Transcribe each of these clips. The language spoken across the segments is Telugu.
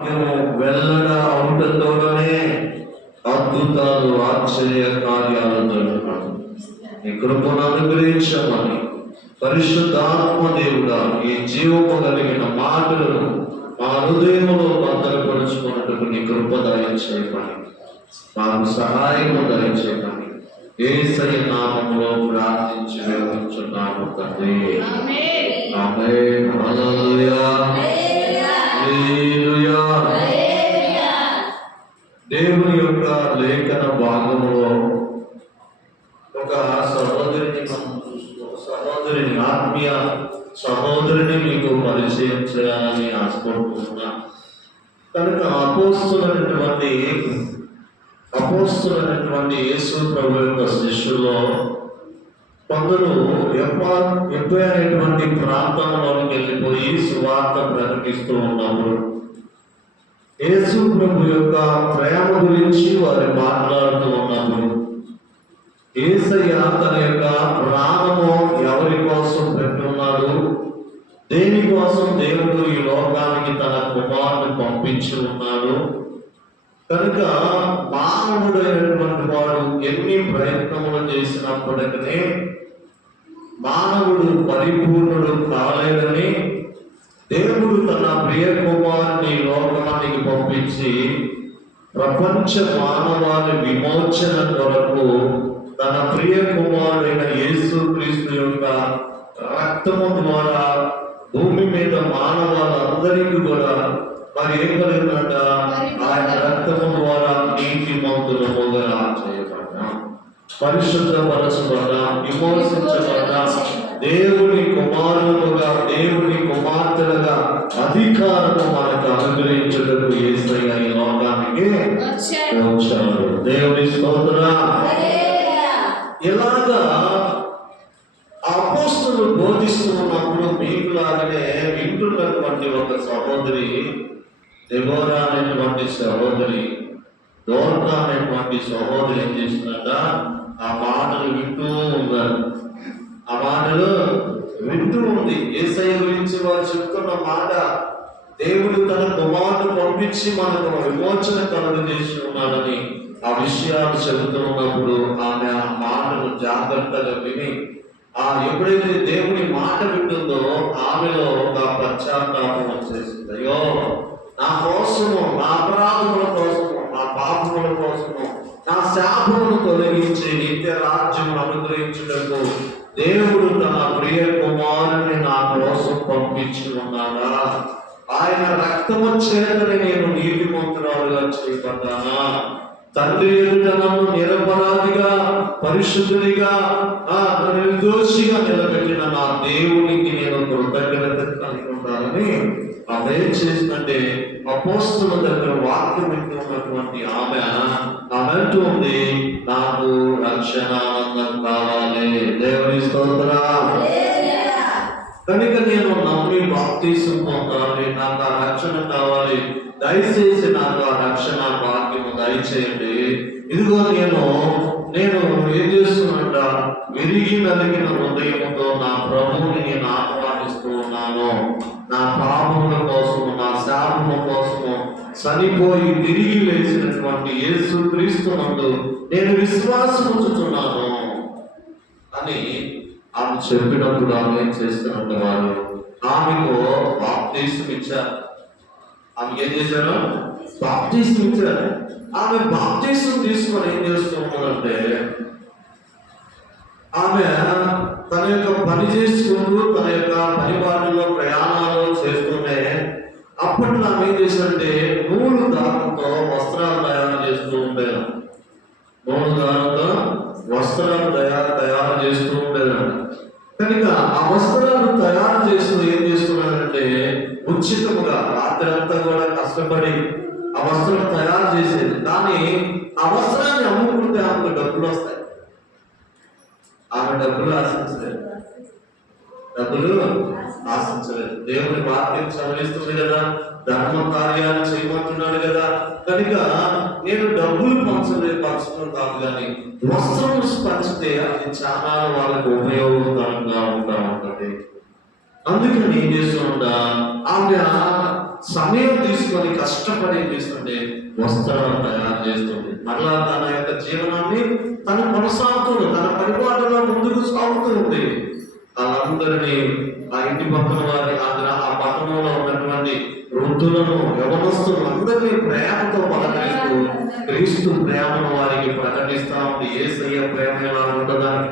వెళ్ళడ అవుటతోనే అద్భుతాలు ఆశ్చర్య కార్యాలు జరుగుతాడు. నీ కృపను అనుగ్రహించమని పరిశుద్ధాత్మ దేవుడా ఈ జీవము కలిగిన మాటలను మా హృదయంలో భద్రపరుచుకున్నట్టు నీ కృప దయచేయమని, మాకు సహాయము దయచేయమని యేసయ్య నామములో ప్రార్థించి వేడుకుంటున్నాము తండ్రి. ఆమేన్. హల్లెలూయా. హల్లెలూయా. దేవుని యొక్క లేఖన భాగంలో ఒక సహోదరిని ఆత్మీయ సహోదరిని మీకు పరిచయం చేయాలని ఆశపడుతున్నా. కనుక అపోస్తులైనటువంటి యేసు ప్రభు యొక్క శిష్యుల్లో కొందరు ఎప్పటి అనేటువంటి ప్రాంతంలోకి వెళ్ళిపోయి సువార్త ప్రకటిస్తూ ఉన్నప్పుడు యేసు ప్రభు యొక్క ప్రేమ గురించి వారు మాట్లాడుతూ ఉన్నప్పుడు యేసయ్య తన యొక్క ప్రాణము ఎవరి కోసం పెట్టున్నాడు, దేనికోసం దేవుడు ఈ లోకానికి తన కుమారుని పంపించి ఉన్నాడు. కనుక మానవుడైనటువంటి వాడు ఎన్ని ప్రయత్నములు చేసినప్పటికీ మానవుడు పరిపూర్ణుడు కాలేదని దేవుడు తన ప్రియ కుమారుని లోకానికి పంపించి ప్రపంచ మానవాళి విమోచన కొరకు తన ప్రియ కుమారుడైన యేసుక్రీస్తు యొక్క రక్తము ద్వారా భూమి మీద మానవాళ్ళందరికీ కూడా మరి ఏం కలిగినట, ఆయన రక్తము ద్వారా నీతిమంతులముగా చేయబడ్డా, పరిశుద్ధపరచబడ్డా, విమోచించబడ్డా, దేవుని కుమారులుగా దేవుని కుమార్తెలుగా అధికారము మనకు అనుగ్రహించడానికి యేసయ్య ఈ లోకానికి వచ్చాడు. దేవుని స్తోత్రం. ఇలాగా అపోస్తలులు బోధిస్తూ ఉన్నప్పుడు మీకులాగానే వింటున్నటువంటి ఒక సహోదరి, దెబోరా అనేటువంటి సహోదరి, దోర్కా అనేటువంటి సహోదరి ఏం చేసిందట, ఆ మాటలు వింటూ ఉన్నారు. ఆ మాటలు వింటూ ఉంది. యేసయ్య గురించి వారు చెప్తున్న మాట, దేవుడు తన కుమారుడు పంపించి మనకు విమోచన కలుగు చేసి ఉన్నాడని ఆ విషయాలు చెబుతూ ఉన్నప్పుడు ఆమె ఆ మాటను జాగ్రత్తగా విని ఎప్పుడైతే దేవుని మాట వింటుందో ఆమెలో ఒక పశ్చాత్తాపం వచ్చేసింది. అయ్యో, నా కోసము, నా అపరాధముల కోసము, నా పాపముల కోసము, నా శాపమును తొలగించి నిత్య రాజ్యం అనుగ్రహించుటకు దేవుడు తన ప్రియ కుమారుని నా కోసం పంపించి ఉన్నాడా, ఆయన రక్తము చేతని నేను నీతిమంతురాలుగా చేయబడ్డానా, తండ్రి ఎదుట నన్ను నిరపరాధిగా పరిశుద్ధుడిగా నిర్దోషిగా నిలబెట్టిన నా దేవునికి నేను కృతజ్ఞత కలిగి ఉండాలని ఆమె ఏం చేసిందంటే అపోస్తలుల దగ్గర వాక్యం వింటున్నటువంటి ఆమె అంటుంది, నాకు రక్షణ ఆనందం కావాలి. దేవుని స్తోత్రం. కనుక నేను నమ్మి బాప్తీసం పొందాలి, నాకు ఆ రక్షణ కావాలి, దయచేసి నాకు ఆ రక్షణ భాగ్యము దయచేయండి. ఇదిగో నేను ఏం చేస్తున్నట్ట, విరిగి నలిగిన హృదయంతో నా ప్రభువుని నేను ఆహ్వానిస్తూ ఉన్నాను. నా పాపముల కోసము, నా శాపముల కోసము చనిపోయి తిరిగి లేచినటువంటి యేసుక్రీస్తు నందు నేను విశ్వాసం ఉంచుతున్నాను అని ఆమె చెప్పినప్పుడు ఆమె ఏం చేస్తున్నట్టు వారు ఆమెకు బాప్తీసం ఇచ్చారు. ఆమెకి ఏం చేశారు? బాప్తీసం ఇచ్చారు. ఆమె బాప్తీసం తీసుకొని ఏం చేస్తూ ఉన్నారంటే, ఆమె తన యొక్క పని చేసుకుంటూ తన యొక్క పని బాటలో ప్రయాణాలు చేస్తూనే అప్పట్లో ఆమె ఏం చేశారంటే నూలు దారంతో వస్త్రాలు తయారు చేస్తూ ఉండేది. నూలు దారంతో వస్త్రాలు తయారు చేస్తూ ఉండేదంట. కనుక ఆ వస్త్రాలు తయారు చేస్తూ ఏం చేస్తున్నారంటే ఉచితముగా రాత్రి అంతా కూడా కష్టపడి ఆ వస్త్రం తయారు చేసేది. కానీ ఆ వస్త్రాన్ని అమ్ముకుంటే ఆమెకు డబ్బులు వస్తాయి. ఆమె డబ్బులు ఆశించలేదు. దేవుని వాక్యం చదివిస్తుంది కదా, ధర్మ కార్యాలు చేయమంటున్నాడు కదా. కనుక నేను డబ్బులు పంచడం కాదు, కానీ వస్త్రం పంచితే అది చాలా వాళ్ళకు ఉపయోగకరంగా ఉంటా ఉంటుంది. అందుకని ఏం చేస్తుంటా, ఆమె సమయం తీసుకొని కష్టపడి ఏం చేస్తుంది, వస్త్రాలు తయారు చేస్తుంది. మరలా తన యొక్క జీవనాన్ని తను కొనసాగుతుంది, తన పరిపాలనలో ముందుకు సాగుతూ ఉంది. వాళ్ళందరినీ ఆ ఇంటి పక్కన వారి ఆ పట్టణంలో ఉన్నటువంటి వృద్ధులను, యవనస్తులను అందరినీ ప్రేమతో పలకరిస్తూ క్రీస్తు ప్రేమను వారికి ప్రకటిస్తా ఉంది. యేసయ్య ప్రేమ ఎలా ఉంటుందని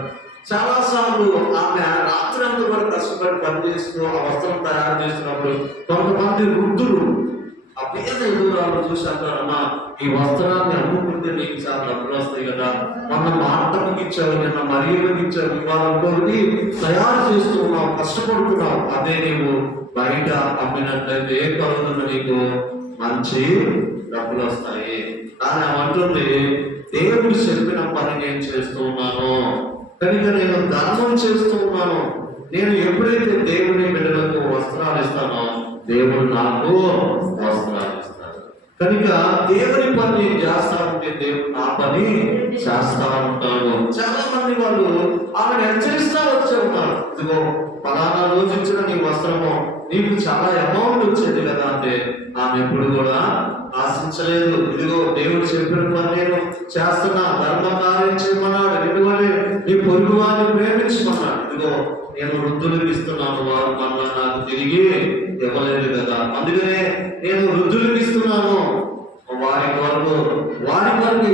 చాలా సార్లు ఆమె రాత్రి అంతా కూడా కష్టపడి పనిచేస్తూ ఆ వస్త్రం తయారు చేస్తున్నప్పుడు కొంతమంది వృద్ధులు ఆ పేద ఎదురాలు చూసి అంటారమ్మా, ఈ వస్త్రాన్ని అమ్ముకుంటే నీకు చాలా డబ్బులు వస్తాయి కదా, మొన్న మార్తకి ఇచ్చావు, నిన్న మరియలకు ఇచ్చావు, ఇవాళ తయారు చేస్తున్నావు, కష్టపడుతున్నావు, అదే నీవు బయట అమ్మినట్లయితే ఏ కలుగుతున్న నీకు మంచి డబ్బులు వస్తాయి. కానీ అంటుంది, దేవుడు చెప్పిన పని నేను చేస్తూ ఉన్నాను కనుక నేను ధర్మం చేస్తూ ఉన్నాను. నేను ఎప్పుడైతే దేవుని బిడ్డలకు వస్త్రాలు ఇస్తానో దేవుడు నాకు వస్త్రాలు ఇస్తాడు. కనుక దేవుని పని నేను చేస్తా ఉంటే దేవుడు నా పని చేస్తా ఉంటాడు. చాలా మంది వాళ్ళు ఆమెను హెచ్చరిస్తా వచ్చే ఉన్నారు, ఇదిగో ఫలానా రోజు ఇచ్చిన నీ వస్త్రము నీకు చాలా అమౌంట్ వచ్చేది కదా అంటే ఆమె ఎప్పుడు కూడా ఆశించలేదు. ఇదిగో దేవుడు చెప్పిన పని నేను చేస్తున్నా, ధర్మ కార్యం చేయమన్నాడు, ఎందువల్లే నీ పొరుగు వారిని ప్రేమించమన్నాడు. ఇదిగో నేను వృద్ధులకు ఇస్తున్నాను, వారు మళ్ళా నాకు తిరిగి ఇవ్వలేదు కదా, అందుకనే నేను వృద్ధులకు ఇస్తున్నాను, వారి కొరకు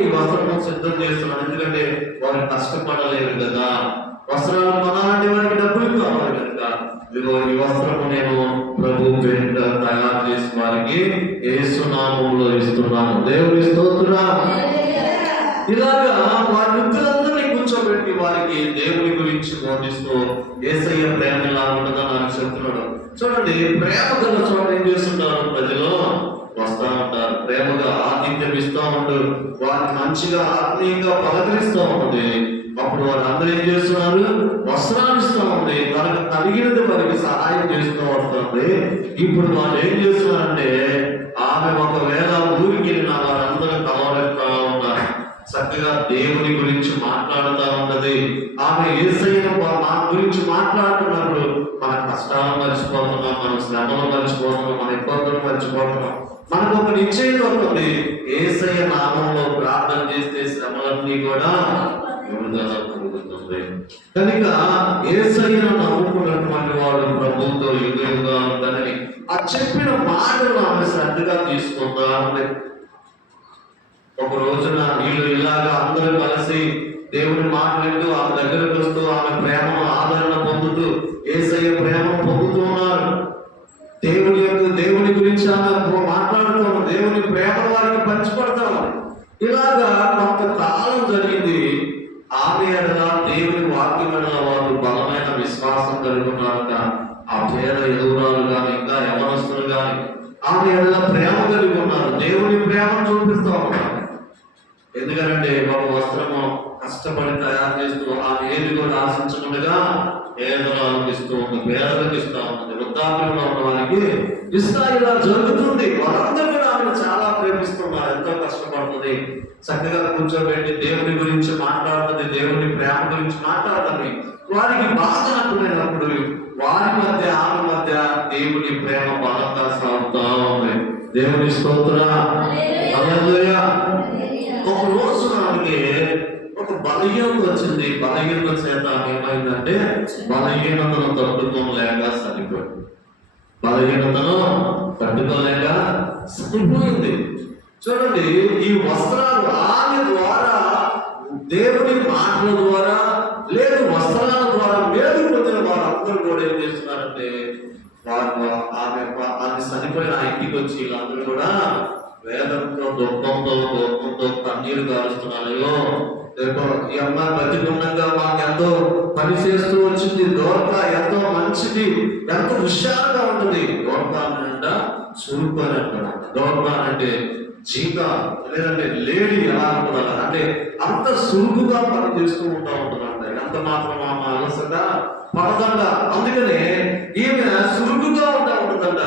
ఈ వస్త్రం సిద్ధం చేస్తున్నాను, ఎందుకంటే వారు కష్టపడలేరు కదా, వస్త్రాలు కొనాలంటే వారికి డబ్బులు కావాలి కనుక ఇదిగో ఈ వస్త్రము నేను ప్రభు పేరిట తయారు చేసి వారికి యేసు నామములో ఇస్తున్నాను. దేవుని స్తోత్రం. ఇలాగా వారి వృద్ధులందరినీ కూర్చోబెట్టి వారికి దేవుని గురించి బోధిస్తూ యేసయ్య ప్రేమ ఎలా ఉంటుందని నాకు చెప్తున్నాడు. చూడండి, ప్రేమ గల చోట ఏం చేస్తుంటారు, ప్రజలు వస్తా ఉంటారు, ప్రేమగా ఆతిథ్యం ఇస్తూ ఉంటారు, వారిని మంచిగా ఆత్మీయంగా పలకరిస్తూ ఉంటుంది. అప్పుడు వారు అందరూ ఏం చేస్తున్నారు, వస్త్రాలు ఇస్తూ ఉంది, తనకు కలిగినది వారికి సహాయం చేస్తూ వస్తుంది. ఇప్పుడు వాళ్ళు ఏం చేస్తున్నారంటే ఆమె ఒకవేళ ఊరికి వెళ్ళిన వారందరూ కలవరిస్తూ ఉన్నారు, చక్కగా దేవుని గురించి మాట్లాడుతూ ఉంటది. ఆమె యేసయ్యను మా గురించి మాట్లాడుతున్నప్పుడు మన కష్టాలు మర్చిపోతున్నాం, మన శ్రమలు మర్చిపోతున్నాం, మన ఇబ్బందులు మర్చిపోతున్నాం. మనకు ఒక నిశ్చయం ఉంటుంది, యేసయ్య నామంలో ప్రార్థన చేస్తే శ్రమలన్నీ కూడా కలుగుతుంది. కనుక యేసయ్యను నమ్ముకున్నటువంటి వాడు ప్రభువుతో యుగంగా ఉందని ఆ చెప్పిన మాటలు ఆమె శ్రద్ధగా తీసుకుంటా ఉంది. ఒక రోజున వీళ్ళు ఇలాగా అందరూ కలిసి దేవుని మాట్లాడుతూ ఆమె దగ్గరకు వస్తూ ఆమె ప్రేమను ఆదరణ పొందుతూ యేసయ్య ప్రేమను పొందుతూ ఉన్నారు. దేవుని గురించి ఆమె మాట్లాడుతూ దేవుని ప్రేమ వారికి పంచిపడతాము. ఇలాగా కొంతకాలం జరిగింది. ఆమె ఎడల దేవుని వాక్యం ఎడల వారు బలమైన విశ్వాసం కలిగి ఉన్నారట. ఆ పేద ఎదురాలు కానీ ఇంకా యవనస్తులు కానీ ఆమె ఎడల ప్రేమ కలిగి ఉన్నారు, దేవుని ప్రేమను చూపిస్తూ ఉన్నారు. ఎందుకంటే ఒక వస్త్రము కష్టపడి తయారు చేస్తూ ఆమె ఏది కూడా ఆశించకుండా పేదలకు ఇస్తూ ఉంది, పేదలకు ఇస్తూ ఉంటుంది, వృద్ధాప్యంలో ఉన్న వారికి ఇస్తా. ఇలా జరుగుతుంది. వాళ్ళందరూ కూడా ఆమెను చాలా ప్రేమిస్తున్నారు, ఎంతో కష్టపడుతుంది, చక్కగా కూర్చోబెట్టి దేవుని గురించి మాట్లాడుతుంది, దేవుని ప్రేమ గురించి మాట్లాడుతుంది. వారికి బాధ నప్పుడైనప్పుడు వారి మధ్య ఆమె మధ్య దేవుని ప్రేమ బలంగా సాగుతా ఉంది. దేవుని స్తోత్రం. హల్లెలూయా. ఒక రోజు ఆమెకి ఒక బలహీనత వచ్చింది. బలహీనత చేత ఏమైందంటే బలహీనతను తట్టుకోలేక సరిపోయింది. బలహీనతను తట్టుకోలేక సరిపోయింది. చూడండి, ఈ వస్త్రాలు ఆమె ద్వారా దేవుని మాటల ద్వారా లేదు వస్త్రాల ద్వారా మేలు పొందిన వారందరూ కూడా ఏం చేస్తున్నారంటే వారు ఆమె చనిపోయిన ఆ ఇంటికి వచ్చి వీళ్ళందరూ కూడా వేదంతో దుఃఖంతో కన్నీరు కారుస్తున్నారో, ఈ అమ్మాయి బతికుండగా మాకు ఎంతో పని చేస్తూ వచ్చింది, దోర్క ఎంతో మంచిది, ఎంతో హుషారుగా ఉంటుంది. దోర్క అంటే చురుకు అని అంటారు. దోర్క అంటే చీక లేదంటే లేడీ ఎలా ఉంటుందా అంటే అంత సురుకుగా పని చేస్తూ ఉంటుందంట. ఎంత మాత్రం ఆమె అలసట పడదంట. అందుకనే ఈమె సురుకుగా ఉంటుందంట.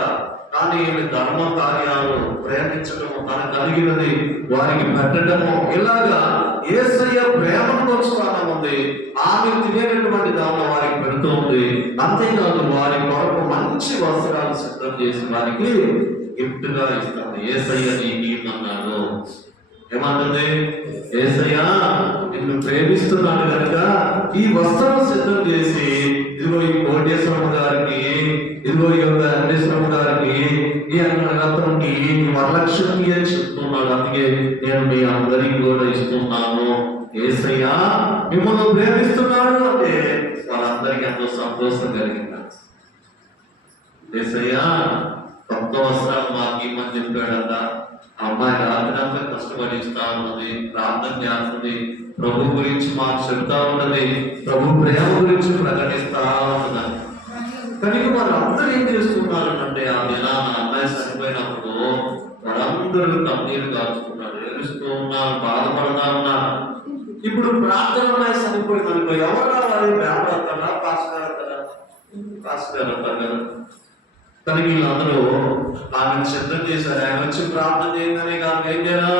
కానీ ఈమె ధర్మ కార్యాలు ప్రేమించడము, తనకు కలిగినది వారికి పెట్టడము, ఇలాగా యేసయ్య ప్రేమను పంచుతానే ఉంది. ఆమె తినేటటువంటి దానిలో వారికి పెడుతూ ఉంది. అంతేకాదు వారి కొరకు మంచి వస్త్రాలు సిద్ధం చేసి వారికి గిఫ్ట్ గా ఇస్తాను. యేసయ్య నీకు ఇమ్మన్నాడు. ఏమంటుంది? యేసయ్య నిన్ను ప్రేమిస్తున్నాడు కనుక ఈ వస్త్రం సిద్ధం చేసి ఇదిగో ఈ కోటేశ్వరమ్మ గారికి, ఇదిగో ఈ యొక్క వెంకటేశ్వరమ్మ గారికి, ఈ రత్నంకి వరలక్ష్మి అని చెప్తున్నాడు. అందుకే నేను మీ అందరికి కూడా ఇస్తున్నాను. యేసయ్య మిమ్మల్ని ప్రేమిస్తున్నాడు అంటే వాళ్ళందరికీ ఎంతో సంతోషం కలిగింది. యేసయ్య కొత్త వస్త్రాలు మాకు ఇమ్మని చెప్పాడంట. అమ్మాయి రాత్రంతా కష్టపడి ఇస్తా ఉన్నది, ప్రార్థన చేస్తుంది, ప్రభు గురించి మాకు చెప్తా ఉన్నది, ప్రభు ప్రేమ గురించి ప్రకటిస్తా ఉన్నది. కనుక వారందరూ ఏం చేస్తున్నారు అంటే ఆ దినాన అమ్మాయి చనిపోయినప్పుడు వారందరూ కన్నీరు కాచుకున్నారు, ఏడుస్తూ ఉన్నారు, బాధపడతా ఉన్నారు. ఇప్పుడు ప్రార్థన అమ్మాయి చనిపోయింది అనుకో, ఎవరు రావాలి? వ్యాపారస్తారా, పాస్టర్ అవుతారా? పాస్టర్ అవుతారు కదా. కానీ వీళ్ళందరూ ఆమెను సిద్ధం చేశారు. ఆయన వచ్చి ప్రార్థన చేయంగానే కాదు ఏం చేయాలా?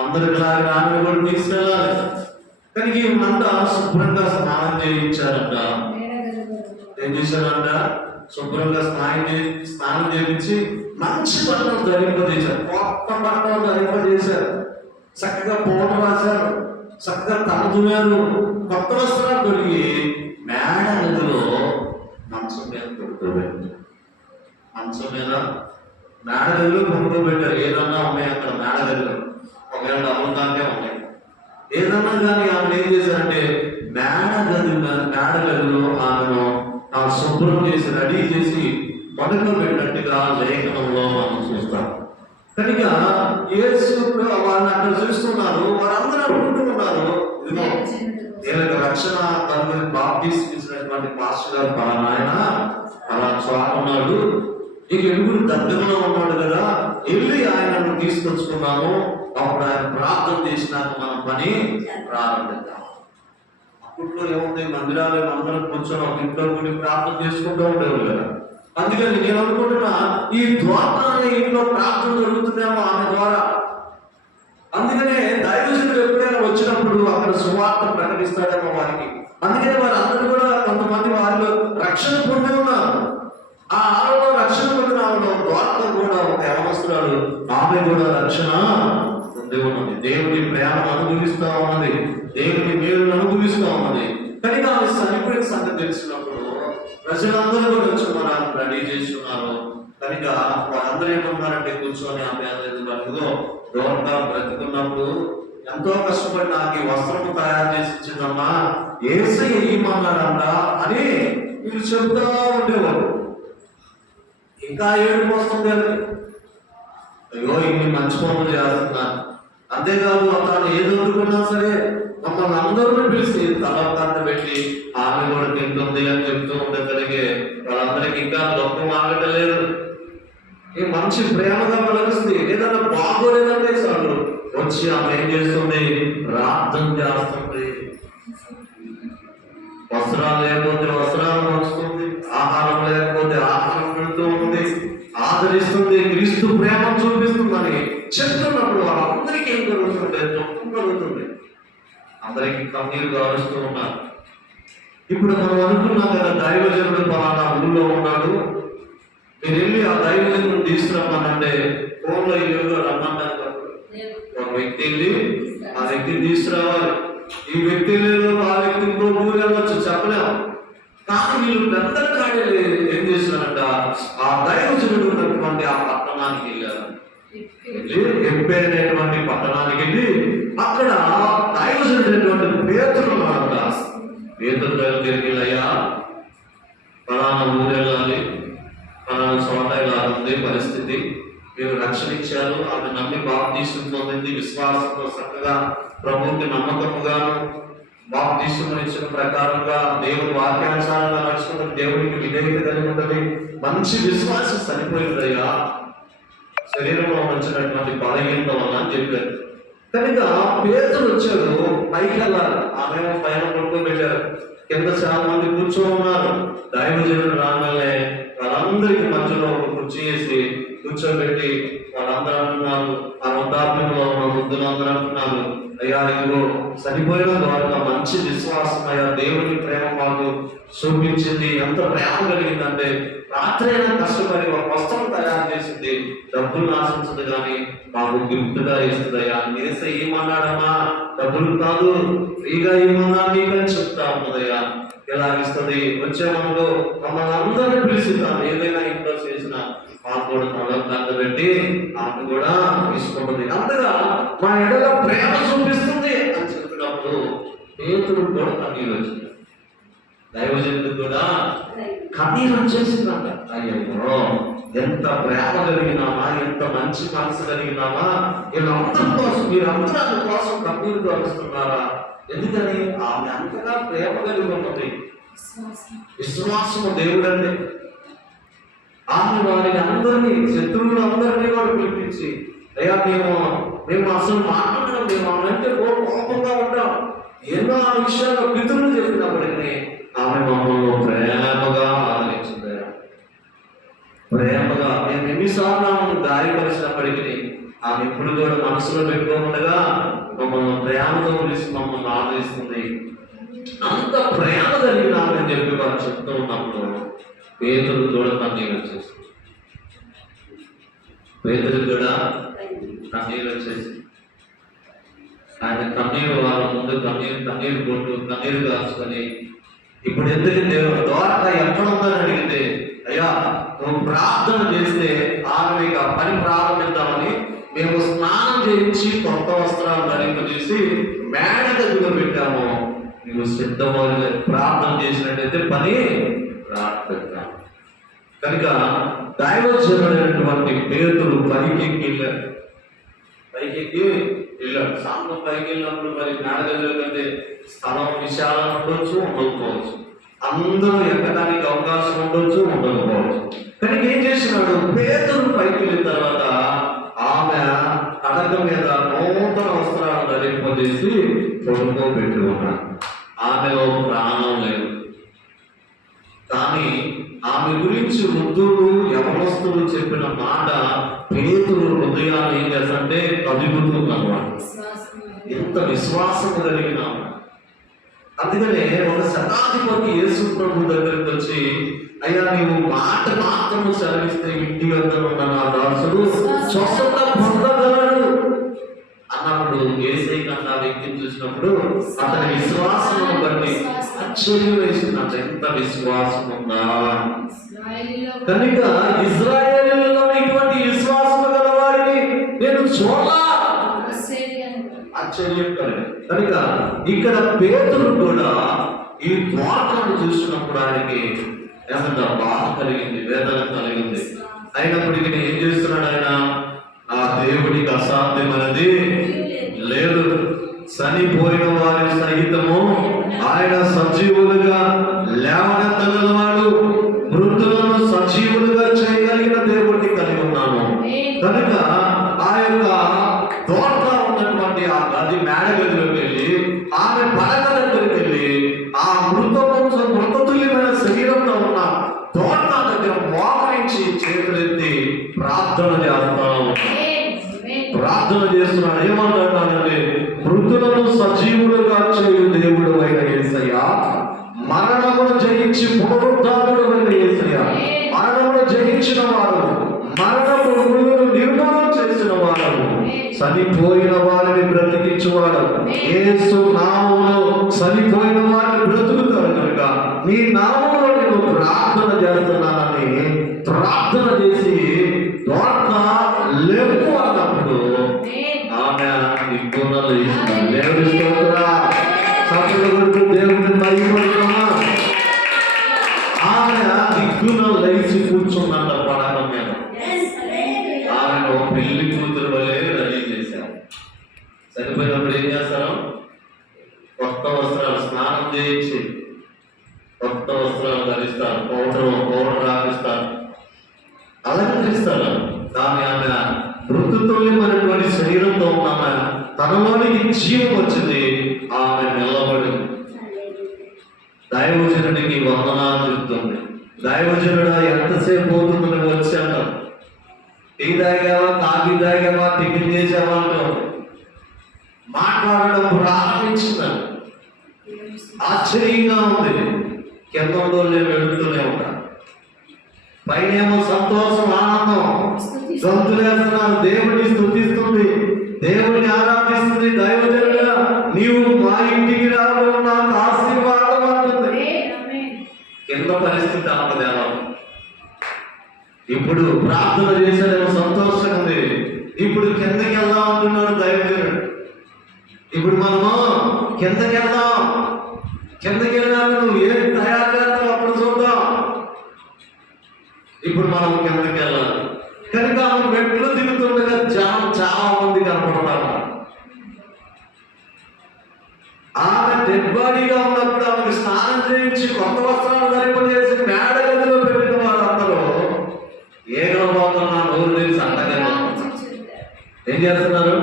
అందరిలాగా ఆమెను కూడా తీసుకెళ్ళాలి. కానీ వీళ్ళంతా శుభ్రంగా స్నానం చేయించారంట. ఏం చేశారంట? శుభ్రంగా స్నానం చేయించి మంచి బట్టలు ధరింపజేశారు, కొత్త బట్టలు ధరింపజేశారు, చక్కగా పౌడర్ రాశారు, చక్కగా తలదున్నారు, కొత్త వస్త్రాలు దొరికి మేడ గదిలో మంచం మీద పడుకోబెట్టారు. మంచం మీద మేడ గదిలో పడుకోబెట్టారు. ఏదన్నా ఉన్నాయి అక్కడ మేడ గదిలో, ఒకవేళ అమృతాంటే ఉన్నాయి. ఏదన్నా కానీ ఆమె ఏం చేశారంటే మేడ గదిలో ఆమెను శుభ్రం చేసి రెడీ చేసి పడుకోబెట్టినట్టుగా లేఖనంలో మనం చూస్తాం. కనుక యేసు వాళ్ళని అక్కడ చూస్తున్నారు. వారందరూ అనుకుంటున్నారు, ఇదిగో వీళ్ళకి రక్షణ తనని బాప్టిస్ట్ ఇచ్చినటువంటి పాస్టర్ గారు పలానాయన అలా చోట ఉన్నాడు, ఇక ఎలుగురు దగ్గరలో ఉన్నాడు కదా, వెళ్ళి ఆయనను తీసుకొచ్చుకున్నాము, అప్పుడు ఆయన ప్రార్థన చేసినాక మనం పని ప్రారంభిద్దాం. అప్పట్లో ఏముంది, మందిరాలు అందరం కూర్చొని ఒక ఇంట్లో కూడి ప్రార్థన చేసుకుంటూ ఉండేవారు కదా. అందుకని నేను అనుకుంటున్నా ఈ ద్వారా ఇంట్లో ప్రార్థన జరుగుతుందేమో ఆమె ద్వారా. అందుకనే దైవజనుడు ఎప్పుడైనా వచ్చినప్పుడు అక్కడ సువార్త ప్రకటిస్తాడేమో వారికి. అందుకనే వారందరూ కూడా కొంతమంది వారిలో రక్షణ పొంది ఉన్నారు. ఆ ఆమెలో రక్షణ పొందిన ఆమెలో ద్వారా కూడా ఒక యవనస్తురాలు, ఆమె కూడా రక్షణ పొంది ఉన్నది. దేవుని ప్రేమను అనుభవిస్తా ఉన్నది, దేవుని మేలును అనుభవిస్తా ఉన్నది. కనుక ఆమె చనిపోయిన సంగతి తెలిసినప్పుడు ప్రజలందరూ కూడా వచ్చి మనం రెడీ చేస్తున్నారు. కనుక వారందరూ ఏమన్నారంటే కూర్చొని ఆమె అదిగో దూరంగా బ్రతుకున్నప్పుడు ఎంతో కష్టపడి నాకు ఈ వస్త్రము తయారు చేసి ఇచ్చిందమ్మా, యేసయ్య ఏమన్నాడంట అని వీళ్ళు చెబుతా ఉండేవారు. ఇంకా ఏడుపు వస్తుంది, అయ్యో ఇన్ని మంచి పనులు చేస్తున్నాను. అంతేకాదు అతను ఏది వదుకున్నా సరే మమ్మల్ని అందరూ పిలిచి తలకాంత పెట్టి ఆమె కూడా తింటుంది అని చెప్తూ ఉండే కలిగే వాళ్ళందరికీ ఇంకా దుఃఖం ఆగటలేదు. ఈ మంచి ప్రేమగా పలుకుతుంది. ఏదైనా బాగోలేదంటే చాలు వచ్చి ఆమె ఏం చేస్తుంది, ప్రార్థన చేస్తుంది. వస్త్రాలు లేకపోతే వస్త్రాలు పంచుతుంది, ఆహారం లేకపోతే ఆహారం పెడుతూ ఉంది, ఆదరిస్తుంది, క్రీస్తు ప్రేమ చూపిస్తుందని చెప్తున్నప్పుడు వాళ్ళందరికీ ఏం జరుగుతుంది, దుఃఖం కలుగుతుంది, అందరికీ కన్నీరు గారుస్తూ ఉన్నారు. ఇప్పుడు మనం అనుకున్నాం కదా, దైవజనుడు పలానా ఊళ్ళో ఉన్నాడు, మీరు వెళ్ళి ఆ దైవజనుడు తీసుకురమ్మనంటే ఫోన్లో ఈ ఊళ్ళో రమ్మంటారు. ఒక వ్యక్తి వెళ్ళి ఆ వ్యక్తిని తీసుకురావాలి. ఈ వ్యక్తి లేదు, ఆ వ్యక్తి ఇంకో ఊరు వెళ్ళవచ్చు, చెప్పలేము. కానీ వీళ్ళు పెద్దల కాడే ఏం చేస్తున్నారంట, ఆ దైవజనుడు ఉన్నటువంటి ఆ పట్టణానికి వెళ్ళారు. ఎప్పే అనేటువంటి పట్టణానికి వెళ్ళి అక్కడ దైవజనుడైనటువంటి పేతురు ఉన్నాడంట. పేతురు దగ్గరికి వెళ్ళయ్యా, ఫలానా ఊరు వెళ్ళాలి, ఫలానా చోట ఇలా ఉంది పరిస్థితి, మీరు రక్షణ ఇచ్చారు, ఆమె నమ్మి బాప్తీసం పొందింది, విశ్వాసంతో చక్కగా ప్రభువుకి నమ్మకముగాను బాప్తీసం ఇచ్చిన ప్రకారంగా దేవుని వాక్యానుసారంగా నడుచుకున్న దేవునికి విధేయత కలిగి ఉంటుంది, మంచి విశ్వాసం చనిపోయిందయ్యా, శరీరంలో వచ్చినటువంటి బలహీనత వల్ల అని చెప్పారు. కనుక పేతురు వచ్చాడు, పైకి వెళ్ళాలి, ఆమె పైన పడుకోబెట్టారు, కింద చాలా మంది కూర్చొని ఉన్నారు. దైవజనుడు రాగానే వాళ్ళందరికీ మధ్యలో ఒక కుర్చీ వేసి కూర్చోబెట్టి వాళ్ళందరూ అంటున్నారు, ఆ వృద్ధాప్యంలో ఉన్న వృద్ధులందరూ అంటున్నారు, అయ్యా ఇదిగో చనిపోయిన ద్వారా మంచి విశ్వాసం అయ్యా, దేవుని ప్రేమ మాకు చూపించింది. ఎంత ప్రేమ కలిగిందంటే రాత్రి అయినా కష్టపడి ఒక వస్త్రం తయారు చేసింది, డబ్బులు ఆశించదు కానీ మాకు గిఫ్ట్ గా ఇస్తుంది. అయ్యా నేసే ఏమన్నాడమ్మా, డబ్బులు కాదు ఫ్రీగా ఏమన్నా నీకని చెప్తా ఉన్నదయ్యా. ఎలా ఇస్తుంది, వచ్చే మనలో మమ్మల్ని అందరినీ పిలుస్తాను, ఏదైనా ఇంట్లో చేసిన మాకు కూడా తల పెట్టి ఆమె కూడా తీసుకుంటుంది. అంతగా మా ఎడల ప్రేమ చూపిస్తుంది అని చెప్పినప్పుడు పేతురు కూడా కన్నీరు వచ్చింది, దైవజనుడు కూడా కన్నీరు వచ్చేసిందంట. అయ్యో ఎంత ప్రేమ కలిగినామా, ఎంత మంచి మనసు కలిగినామా, వీళ్ళందరి కోసం మీరందరూ కోసం కన్నీరు తోలుస్తున్నారా? ఎందుకని ఆమె అంతగా ప్రేమ కలిగి ఉన్నది. విశ్వాసము దేవుడు అంటే ఆమె వారిని అందరినీ, శత్రువులు అందరినీ కూడా పిలిపించి, అయ్యా మేము అసలు మాట్లాడడం, మేము ఆమె కోపంగా ఉంటాం, ఎన్నో ఆ విషయాల్లో పితృలు చెప్పినప్పటికీ ఆమె మమ్మల్ని ప్రేమగా ఆదరించింది. ప్రేమగా మేము ఎన్నిసార్లు ఆమెను గాయపరిచినప్పటికీ ఆమె ఎప్పుడు కూడా మనసులో పెట్టుకోకుండా మమ్మల్ని ప్రేమతో పిలిచి మమ్మల్ని ఆదరిస్తుంది. అంత ప్రేమ కలిగిన ఆమె చెప్పి వారు చెప్తూ ఉన్నప్పుడు పేతురు కూడా కన్నీరు వచ్చేసి, పేతురు కూడా కన్నీరు వచ్చేసి ఆయన కన్నీరు వాళ్ళ ముందు కన్నీరు కొట్టు కన్నీరు కాచుకొని, ఇప్పుడు ఎందుకు దేవుడు ద్వారక ఎక్కడ ఉందని అడిగితే, అయ్యా నువ్వు ప్రార్థన చేస్తే ఆమె పని ప్రారంభిద్దామని మేము స్నానం చేయించి కొత్త వస్త్రాలు ధరింపజేసి మేడ దగ్గర పెట్టాము, నువ్వు సిద్ధమని ప్రార్థన చేసినట్టయితే పని ప్రార్థన. కనుక దైవజనుడైనటువంటి పేతురు పైకి వెళ్ళాడు. సాంతం పైకి వెళ్ళినప్పుడు మరి మేడ దగ్గర కంటే స్థలం విశాలం ఉండొచ్చు, ఉండకపోవచ్చు, అందరూ ఎక్కడానికి అవకాశం ఉండొచ్చు, ఉండకపోవచ్చు. కానీ ఏం చేసినాడు, పేతురు పైకి వెళ్ళిన తర్వాత ఆమె కడక మీద నూతన వస్త్రాలు ధరింపజేసి పడుకోబెట్టి ఉన్నాడు. ఆమెలో ప్రాణం లేదు, కానీ ఆమె గురించి వృద్ధులు యవనస్తులు చెప్పిన మాట పేతురు హృదయాన్ని ఏం చేస్తుంటే కదులుతుందన్నమాట. ఎంత విశ్వాసము కలిగిన. అందుకనే ఒక శతాధిపతి యేసు ప్రభు దగ్గరికి వచ్చి, అయ్యా నీవు మాట మాత్రము సెలవిస్తే ఇంటి వద్ద ఉన్న నా దాసుడు స్వస్థత పొందగలడు అన్నప్పుడు యేసయ్య కన్నా వ్యక్తిని చూసినప్పుడు అతని విశ్వాసం బట్టి ఆశ్చర్యం వేసిందంట, ఎంత విశ్వాసం ఉందా. కనుక ఇశ్రాయేలులో ఇటువంటి విశ్వాసం గల వారిని నేను చూడాలి, ఆశ్చర్యం కలిగి. కనుక ఇక్కడ పేతురు కూడా ఈ ద్వారకను చూసినప్పుడు ఆయనకి ఏమంట బాధ కలిగింది, వేదన కలిగింది. అయినప్పటికీ ఏం చేస్తున్నాడు ఆయన, ఆ దేవుడికి అసాధ్యమైనది లేదు. చనిపోయిన వారి సహితము ఆయన సజీవులుగా లేవనెత్తగలవాడు, మృతులను సజీవులుగా చేయగలిగిన దేవుడిని కలిగి ఉన్నాను. కనుక ఆ యొక్క దోర్గా ఉన్నటువంటి ఆ గది మేడ గదిలోకి వెళ్ళి ఆమె పడక దగ్గరికి వెళ్ళి ఆ మృతతుల్యమైన శరీరంలో ఉన్న దోర్గా దగ్గర మోకరించి చేతులెత్తి ప్రార్థన చేస్తున్నాడు. ఏమంటాడంటే, మృతులను సజీవులుగా చేయు దేవుడు అయిన యేసయ్య, మరణమును జయించి పునరుద్ధారుడు అయిన యేసయ్య, మరణమును జయించిన వారు, మరణమును నిర్మూలన చేసిన వారు, చనిపోయిన వారిని బ్రతికించువాడు. యేసు నామములో చనిపోయిన వారిని బ్రతుకుతారు. కనుక నీ నామములో నేను ప్రార్థన చేస్తున్నానని ప్రార్థన చేసి దోర్కా లేవు అన్నప్పుడు ఆమె దిక్కునలు ఇస్తున్నాడు. దేవుడి స్తోత్ర సభ్యులు దేవుడిని మహిమపడుతున్నా. ఆమె దిక్కున లేచి కూర్చున్నంత పడక మీద ఆమెను పెళ్లి కూతురు వలె రెడీ చేశారు. చనిపోయినప్పుడు ఏం చేస్తారు, కొత్త వస్త్రాలు స్నానం చేయించి కొత్త వస్త్రాలు ధరిస్తారు, పౌడర్ రాపిస్తారు, అలంకరిస్తారు. కానీ ఆమె మృతుతుల్యమైనటువంటి శరీరంతో ఉన్న తనలోనికి జీవం వచ్చింది, ఆమె నిలబడి దైవజనుడికి వందనాలు చెప్తుంది. దైవజనుడు ఎంతసేపు పోతుందని వచ్చి అంటారు. టీ తాగావా, కాఫీ తాగావా, టిఫిన్ చేసావా అంటూ మాట్లాడడం ప్రారంభించిందని ఆశ్చర్యంగా ఉంది. కింద నేను వెళుతూనే ఉంటాను. పైనేమో సంతోషం, ఆనందం, గంతులేస్తున్నారు, దేవుడిని స్తుతిస్తుంది, దేవుడిని ఆరాధిస్తుంది. దైవజనుడా నీవు మా ఇంటికి రావడం నాకు ఆశీర్వాదం అంటుంది. కింద పరిస్థితి ఆపదేవా. ఇప్పుడు ప్రార్థన చేసేదేమో సంతోషంగా ఉంది. ఇప్పుడు కిందకి వెళ్దాం అంటున్నాడు దైవజనుడు. ఇప్పుడు మనము కిందకి వెళ్దాం, కిందకి వెళ్ళాక నువ్వు ఏం తయారు చేస్తావు అప్పుడు చూద్దాం. ఇప్పుడు మనం కిందకి వెళ్ళాలి. కనుక ఆమె మెట్లు దిగుతుండగా జనం చాలా మంది కనపడతారు. ఆమె డెడ్ బాడీగా ఉన్నప్పుడు ఆమెకు స్నానం చేయించి కొత్త వస్త్రాలు ధరింపజేసి మేడ గదిలో పెట్టిన వారందరూ ఏగల పోతున్నా నోరు తెలిసి అంటగా ఏం చేస్తున్నారు?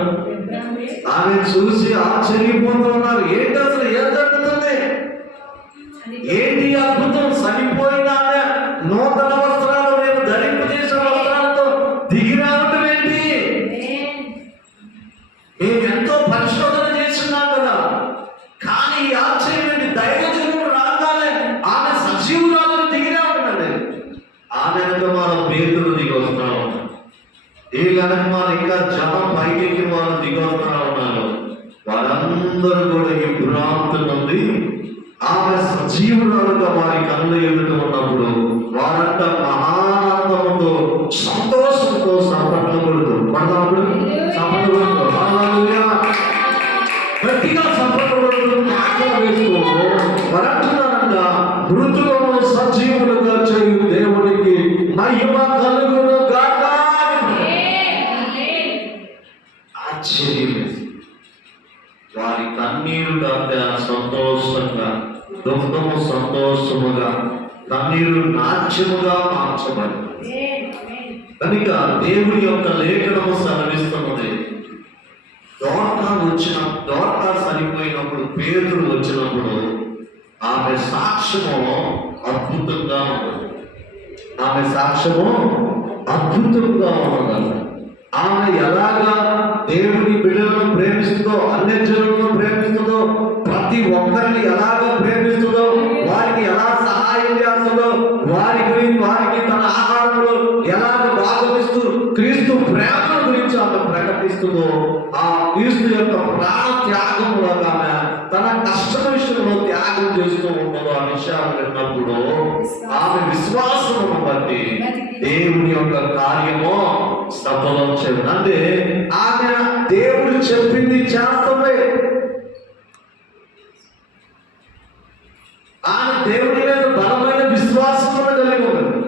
ఆమె చూసి ఆశ్చర్యపోతున్నారు. ఏంటి అసలు ఏం జరుగుతుంది? ఏంటి అద్భుతం? చనిపోయిన ఆమె నూతన వస్త్రాలు నేను ధరింపజేసిన వస్త్రాలతో దిగి రావటం ఏంటి? మేము ఎంతో పరిశోధన చేస్తున్నాం కదా, కానీ ఈ ఆశ్చర్యం ఏంటి? దైవజనుడు రాగానే ఆమె సజీవురాలను దిగి రావటండి. ఆమె మనం పేతులు దిగి వస్తా ఉన్నాం. ఈ కనుక మనం ఇంకా జనం పైకి వాళ్ళు దిగి వస్తా ఉన్నారు. వారందరూ కూడా ఈ భ్రాంతి నుండి ఆమె సజీవురాలుగా వారి కళ్ళు ఎదుట ఉన్నప్పుడు వారంట మహానందముతో సంతోషంతో సంపట్లు కొడుతూ గట్టిగా సంపట్లు కొడుతూ మాటలు వేస్తూ వారంటున్నారంట, మృతులను సజీవులుగా చేయు దేవుడికి మహిమ కలుగును గాక. ఆశ్చర్యం. వారి కన్నీరు కాక సంతోషంగా, దుఃఖము సంతోషముగా, కన్నీరు నాట్యముగా మార్చబడి. కనుక దేవుని యొక్క లేఖనము సెలవిస్తున్నది. దోర్కా చనిపోయినప్పుడు పేతురు వచ్చినప్పుడు ఆమె సాక్ష్యము అద్భుతంగా ఉన్నది. ఆమె సాక్ష్యము అద్భుతంగా ఉన్నది. ఆమె ఎలాగా దేవుని బిడ్డలను ప్రేమిస్తుందో, అన్యజనులను ప్రేమిస్తుందో, ప్రతి ఒక్కరిని ఎలాగో ప్రేమిస్తుందో, వారికి ఎలా సహాయం చేస్తుందో, వారి గురించి వారికి తన ఆహారంలో ఎలాగ భాగమిస్తూ క్రీస్తు ప్రేమ గురించి ఆమె ప్రకటిస్తుందో, ఆ క్రీస్తు యొక్క ప్రాణ త్యాగంలో ఆమె తన కష్టం విషయంలో త్యాగం చేస్తూ ఉంటుందో ఆ విషయాలు విన్నప్పుడు ఆమె విశ్వాసమును బట్టి దేవుని యొక్క కార్యము సఫలం చేయడం. అంటే ఆమె దేవుడు చెప్పింది చేస్తుంది. ఆమె దేవుని మీద బలమైన విశ్వాసము కలిగి ఉన్నది.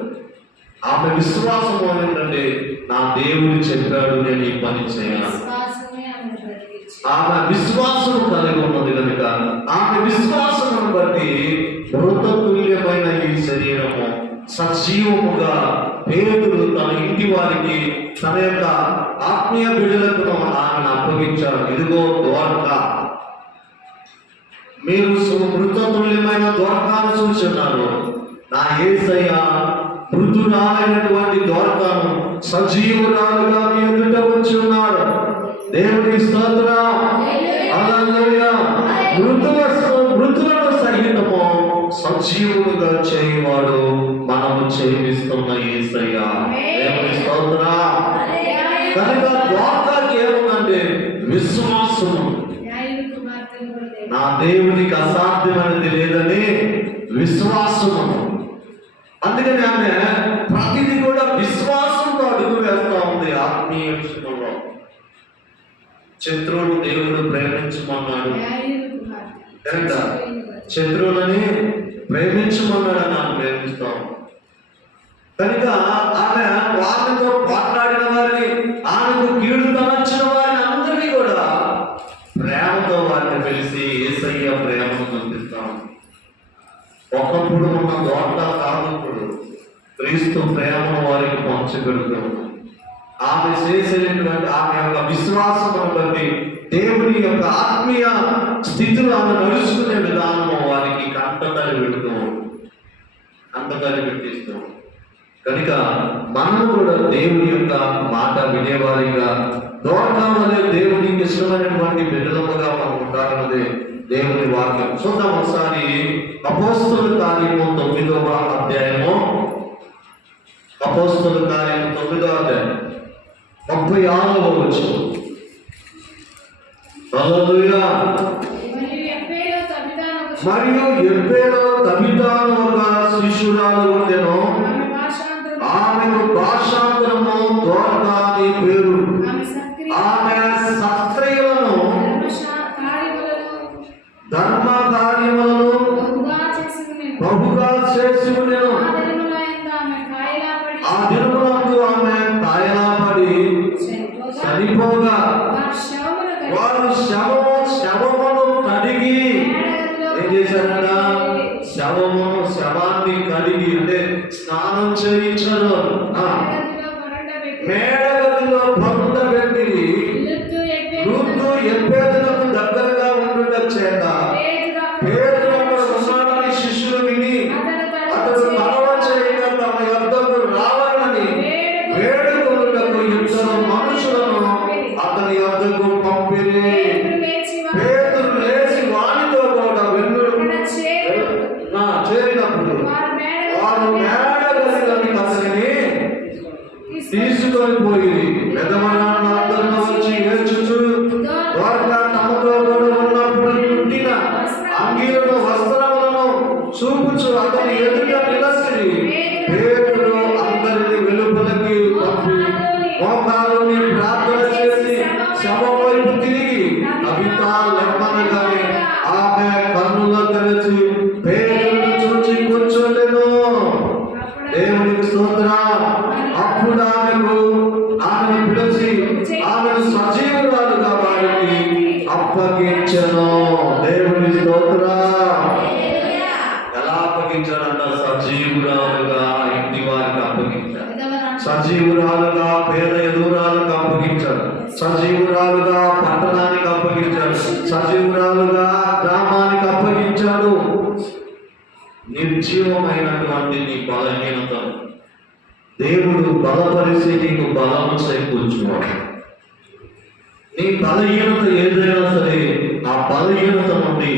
ఆమె విశ్వాసము ఏంటంటే నా దేవుడు చెప్పాడు, నేను ఈ పని చేయాలి. ఆమె విశ్వాసము కలిగి ఉన్నది కనుక ఆమె విశ్వాసమును బట్టి మృతతుల్యమైన ఈ శరీరము సజీవముగా పేతురు తన ఇంటి వారికి తన యొక్క ఆత్మీయ బిడ్డలకు ఆమెను అప్పగించారు. ఇదిగో ద్వారకా, మీరు మృతతుల్యమైన ద్వారకాను చూస్తున్నారు. నా యేసయ్య మృతురాలైనటువంటి ద్వారకాను సజీవురాలుగా మీ ఎదుట వచ్చి ఉన్నాడు. దేవుని స్తోత్రం. హల్లెలూయా. మృతులను సహితము సజీవులుగా చేయవాడు మనము చేయిస్తున్న యేసయ్య. దేవుని స్తోత్రం. కనుక ద్వారకాకి ఏముందంటే విశ్వాసము. నా దేవునికి అసాధ్యమైనది లేదని విశ్వాసము. అందుకని ఆమె ప్రతిదీ కూడా విశ్వాసంతో అడుగు వేస్తా ఉంది. ఆత్మీయ విషయంలో శత్రువులు దేవుడు ప్రేమించమన్నాడు. శత్రువులని ప్రేమించమన్నాడని ఆమె ప్రేమిస్తాం. కనుక ఆమె వారితో మాట్లాడిన వారిని, ఆమెకు కీడు తలచిన వారిని అందరినీ కూడా ప్రేమతో వారిని పిలిచి యేసయ్య ప్రేమను చూపిస్తాం. ఒకప్పుడు ఉన్న దోట కాదు, ఇప్పుడు క్రీస్తు ప్రేమను వారికి పంచిపెడుతూ ఆమె చేసేటువంటి ఆమె యొక్క విశ్వాసమును బట్టి దేవుని యొక్క ఆత్మీయ స్థితిలో ఆమె నడుచుకునే విధానము వారికి కంటతడి పెట్టిస్తూ కనుక మనం కూడా దేవుని యొక్క మాట వినేవారిగా దోర్గా వలె దేవునికి ఇష్టమైనటువంటి బిడ్డలముగా మనం ఉండాలన్నది దేవుని వాక్యం. చూద్దాం ఒకసారి అపోస్తలుల కార్యము 9వ అధ్యాయము. అపోస్తలుల కార్యము 9వ అధ్యాయం 36వ వచనం. హల్లెలూయా. మరియు ఎప్పేలో తబితాను ఒక శిష్యురాలు ఉండెను. ఆమెకు భాషాంతరము దోర్గా అని పేరు. ఆమె సత్క్రియలను ధర్మ కార్యములను బహుగా చేసి ఉండెను. ఆ దినములందు ఆమె కాయలాపడి చనిపోగా వారు శవమును కడిగి ఏం చేశారట? శవాన్ని కడిగి అంటే స్నానం చేయించారు. మేడగదిలో పండబెట్టి రుద్దు ఎప్పేదలకు దగ్గరగా ఉండుట చేత పేదలు అక్కడ ఉన్నాడని శిష్యులు విని అతడు మనవ చేయక తమ యొద్దకు రావాలని వేడుకొనుటకు ఇద్దరు మనుషులను అతని యొద్దకు పంపిరి. పేతురు లేచి వానితో కూడా చేరినప్పుడు వారు మేడగదిలోని అతనిని తీసుకొని పోయి పెదవనాళ్ళందరూ వచ్చి ఏడ్చుచు వార్గా తమతో కూడా ఉన్నప్పుడు పుట్టిన అంగీలను వస్త్రములను చూపుచు అతని ఎదుట నిలసిరి. పేతురు అందరిని వెలుపలకి పంపి మోకాలుని ప్రార్థన చేసి శవం వైపు తిరిగి కవిత లెమ్మనగానే ఆమె కన్నులు తెరచి పేతురును చూచి కూర్చోలేను. దేవునికి స్తోత్రం. అప్పుడు ఆమెను పిలిచి ఆమెను సజీవురాలుగా వారికి అప్పగించెను. దేవుని స్తోత్రం. ఎలా అప్పగించాడంట? సజీవురాలుగా ఇంటి వారికి అప్పగించాడు. సజీవురాలుగా పేద ఎదురాలకు అప్పగించాడు. సజీవురాలుగా పట్టణానికి అప్పగించాడు. సజీవురాలుగా గ్రామానికి అప్పగించాడు. నిర్జీవమైనటువంటి నీ బలహీనతను దేవుడు బలపరిచి నీకు బలము చేకూర్చుకోవాలి. నీ బలహీనత ఏదైనా సరే ఆ బలహీనత నుండి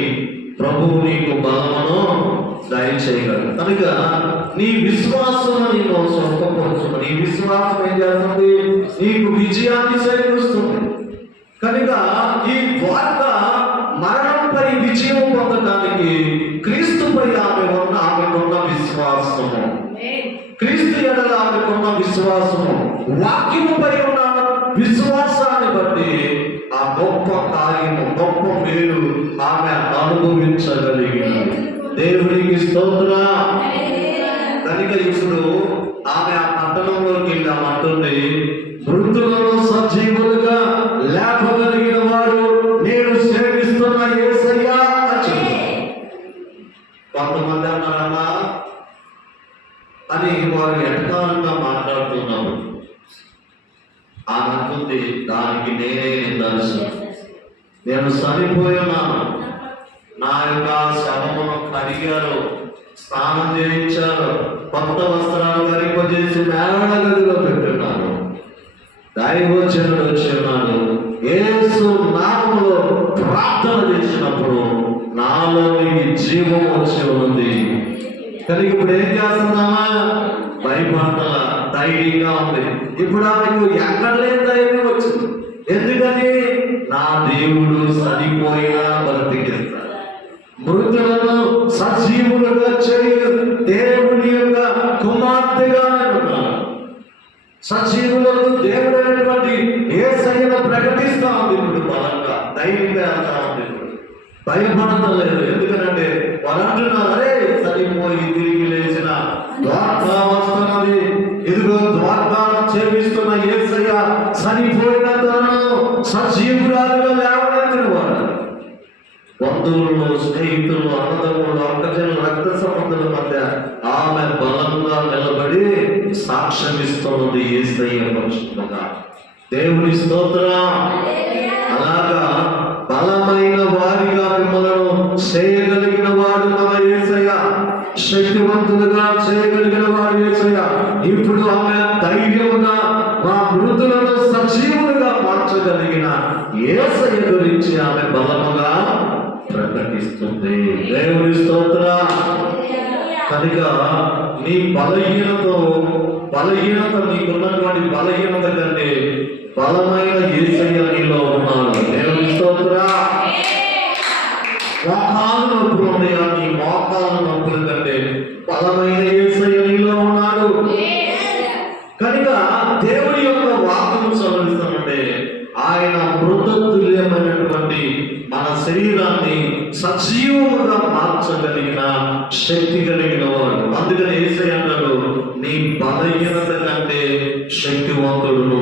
ప్రభువు నీకు బలమును దయచేయగలడు. కనుక నీ విశ్వాసం నీకు సొంతపరుచుకో. నీ విశ్వాసం ఏం చేస్తుంది? నీకు విజయాన్ని చేకూరుస్తుంది. కనుక ఈ వార్త మరణంపై విజయం పొందడానికి క్రీస్తుపై ఆమెకున్న విశ్వాసము, క్రీస్తు ఎడల ఆమెకున్న విశ్వాసము, వాక్యముపై ఉన్న విశ్వాసాన్ని బట్టి ఆ గొప్ప కార్యము, గొప్ప మేలు ఆమె అనుభవించగలిగినది. దేవునికి స్తోత్రం. కనుక ఇప్పుడు ఆమె ఆ పట్టణంలోకి వెళ్ళి అంటుంది, మృతులను సజీవులుగా లేపగలిగిన వాడు నేను సేవిస్తున్న యేసయ్యా అని చెప్పారు. కొంతమంది అన్నారన్నా అని వారు ఎటకారంగా మాట్లాడుతున్నారు. ఆమె అంటుంది, దానికి నేనే నిదర్శనం. నేను చనిపోయినాను, నా యొక్క శవమును కడిగారు, స్నానం చేయించారు, కొత్త వస్త్రాలు ధరింపజేసి మేడగదిలో పెట్టున్నాను. దైవజనుడు వచ్చి ఉన్నాడు. యేసు నామములో ప్రార్థన చేసినప్పుడు నాలోనికి జీవం వచ్చి ఉంది. కానీ ఇప్పుడు ఏం చేస్తున్నామా? భయపడతల ధైర్యంగా ఉంది. ఇప్పుడు ఆమెకు ఎక్కడ లేని ధైర్యం వచ్చింది. ఎందుకని? నా దేవుడు చనిపోయినా బ్రతికిస్తాడు, మృతులను సజీవులుగా చేయు దేవుని యొక్క కుమార్తెగా ఉన్నాను. సజీవులకు దేవుడైనటువంటి యేసయ్యను ప్రకటిస్తా ఉంది. ఇప్పుడు బలంగా ధైర్యంగా వెళ్తా ఉంది. భయపడతలేదు. ఎందుకంటే వారు అంటున్నారు, అరే చనిపోయి తిరిగి లేచిన ద్వారకా వస్తున్నది, ఇదిగో ద్వారకా చేపిస్తున్న యేసయ్య చనిపోయిన తనను సజీవురాలుగా లేవనెత్తిన వాడు. బంధువులు, స్నేహితులు, అన్నదమ్ములు, అక్కజనులు, రక్త సంబంధుల మధ్య ఆమె బలంగా నిలబడి సాక్ష్యమిస్తున్నది యేసయ్య పరిశుద్ధంగా. దేవుని స్తోత్రం. అలాగా బలమైన వారిగా మిమ్మలను చేయగలిగిన వాడు మన యేసయ్య, శక్తివంతులుగా చేయగలిగిన వాడు యేసయ్య. ఇప్పుడు కలిగిన యేసయ్య గురించి ఆమె బలముగా ప్రకటిస్తుంది. దేవుని స్తోత్ర. కనుక నీ బలహీనత నీకున్నటువంటి బలహీనత కంటే బలమైన యేసయ్య నీలో ఉన్నాడు. దేవుని స్తోత్ర. మోకాలు నొప్పులు ఉన్నాయా? నీ మోకాలు నొప్పుల కంటే బలమైన యేసయ్య నీలో ఉన్నాడు. కనుక దేవుని యొక్క వాక్యము చదివిస్తామంటే ఆయన మృతతుల్యమైనటువంటి మన శరీరాన్ని సజీవముగా మార్చగలిగిన శక్తి కలిగిన వాడు. అందుకని యేసయ్య అన్నాడు, నీ బలహీనత కంటే శక్తివంతుడు.